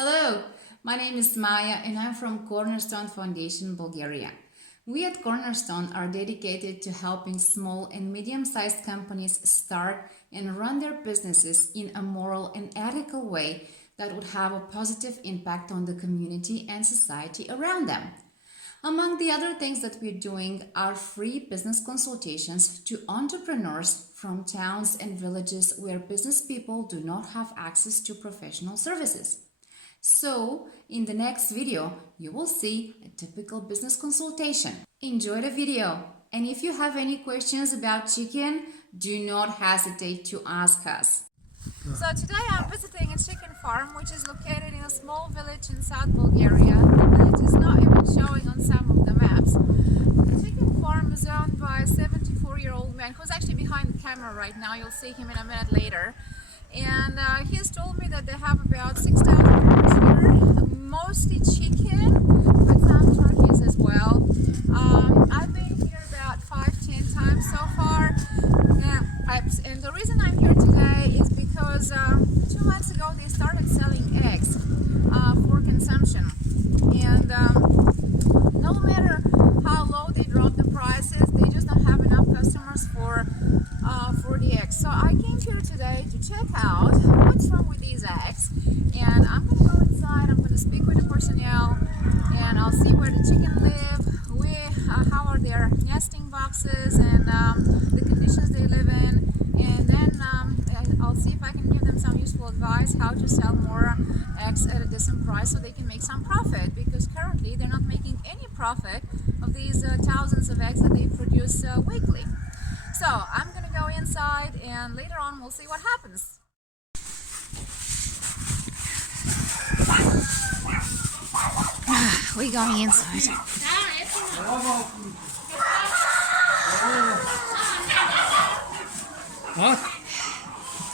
Hello, my name is Maya and I'm from Cornerstone Foundation, Bulgaria. We at Cornerstone are dedicated to helping small and medium sized companies start and run their businesses in a moral and ethical way that would have a positive impact on the community and society around them. Among the other things that we're doing are free business consultations to entrepreneurs from towns and villages where business people do not have access to professional services. So, in the next video, you will see a typical business consultation. Enjoy the video. And if you have any questions about chicken, do not hesitate to ask us. So today I'm visiting a chicken farm which is located in a small village in South Bulgaria. The village is not even showing on some of the maps. The chicken farm is owned by a 74-year-old man who's actually behind the camera right now. You'll see him in a minute later. And he has told me that they have about 6,000 birds here, mostly chicken, but some turkeys as well. I've been here about 5-10 times so far. And the reason I'm here today is because 2 months ago they started selling eggs for consumption. And no matter how low they drop the prices, they just don't have enough customers for the eggs. So I came here today to check out what's wrong with these eggs. And I'm going to go inside, I'm going to speak with the personnel, and I'll see where the chicken live, how are their nesting boxes, and the conditions they live in. And then I'll see if I can give them some useful advice how to sell more eggs at a decent price so they can make some profit, because currently they're not making any profit of these thousands of eggs that they produce weekly. So I'm going to go inside and later on we'll see what happens. We're going inside. А?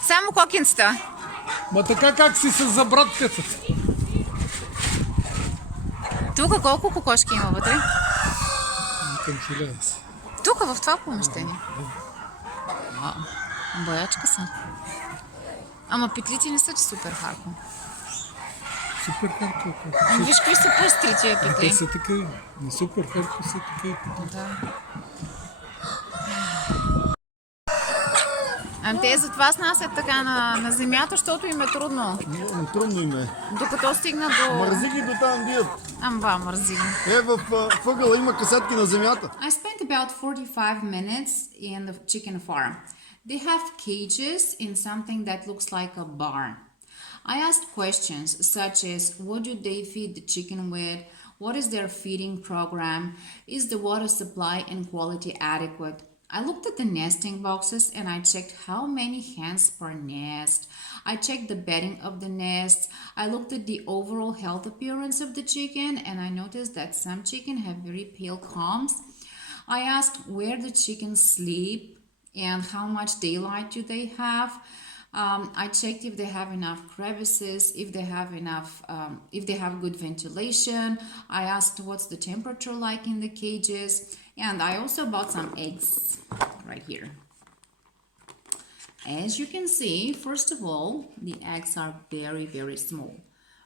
Само кокинста. Ма така как си с забратката? Тук колко кокошки има вътре? Към 1000 си. Тук в това помещение. Вау, боячка са. Ама петлите не са че супер харко. Супер харко. Виж какви са пъстри тия Те петли. са такива. На супер харко са такива. Да. Ами те затова снасят така на земята, защото им е трудно. Трудно им е. Докато стигна до... Мързи ги до там бият. Амба, мързи ги. В ъгъла има касетки на земята. I spent about 45 minutes in the chicken farm. They have cages in something that looks like a barn. I asked questions such as what do they feed the chicken with? What is their feeding program? Is the water supply and quality adequate? I looked at the nesting boxes and I checked how many hens per nest. I checked the bedding of the nests. I looked at the overall health appearance of the chicken and I noticed that some chicken have very pale combs. I asked where the chickens sleep and how much daylight do they have. I checked if they have enough crevices, if they have good ventilation. I asked what's the temperature like in the cages, and I also bought some eggs right here. As you can see, first of all, the eggs are very, very small.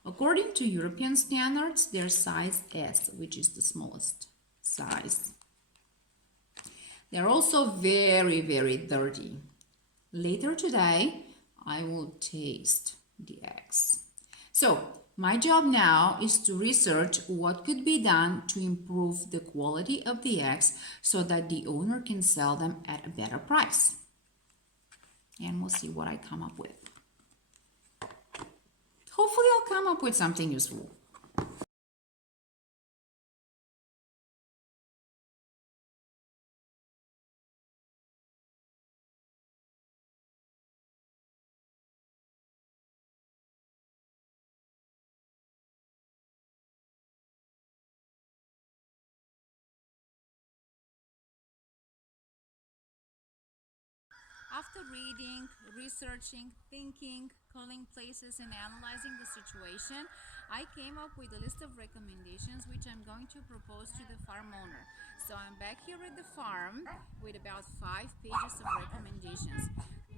According to European standards, they're size S, which is the smallest size. They're also very, very dirty. Later today, I will taste the eggs. So, my job now is to research what could be done to improve the quality of the eggs so that the owner can sell them at a better price. And we'll see what I come up with. Hopefully I'll come up with something useful. After reading, researching, thinking, calling places and analyzing the situation, I came up with a list of recommendations which I'm going to propose to the farm owner. So I'm back here at the farm with about 5 pages of recommendations.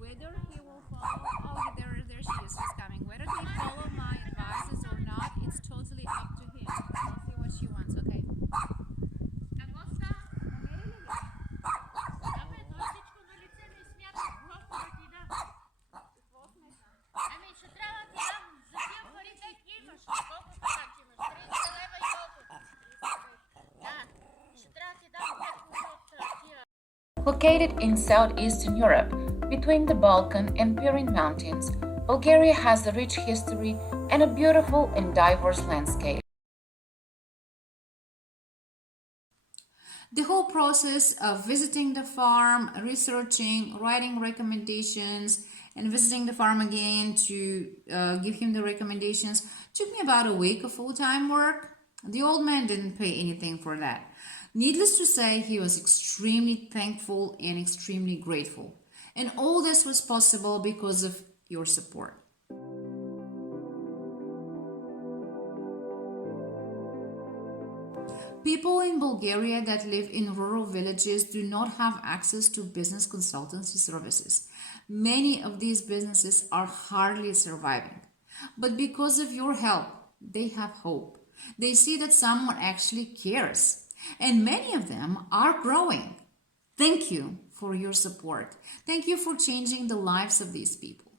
Whether he will follow, oh there she is, she's coming. Whether they follow my advices or not, Located in southeastern Europe, between the Balkan and Pyrenean Mountains, Bulgaria has a rich history and a beautiful and diverse landscape. The whole process of visiting the farm, researching, writing recommendations, and visiting the farm again to give him the recommendations took me about a week of full-time work. The old man didn't pay anything for that. Needless to say, he was extremely thankful and extremely grateful. And all this was possible because of your support. People in Bulgaria that live in rural villages do not have access to business consultancy services. Many of these businesses are hardly surviving. But because of your help, they have hope. They see that someone actually cares. And many of them are growing. Thank you for your support. Thank you for changing the lives of these people.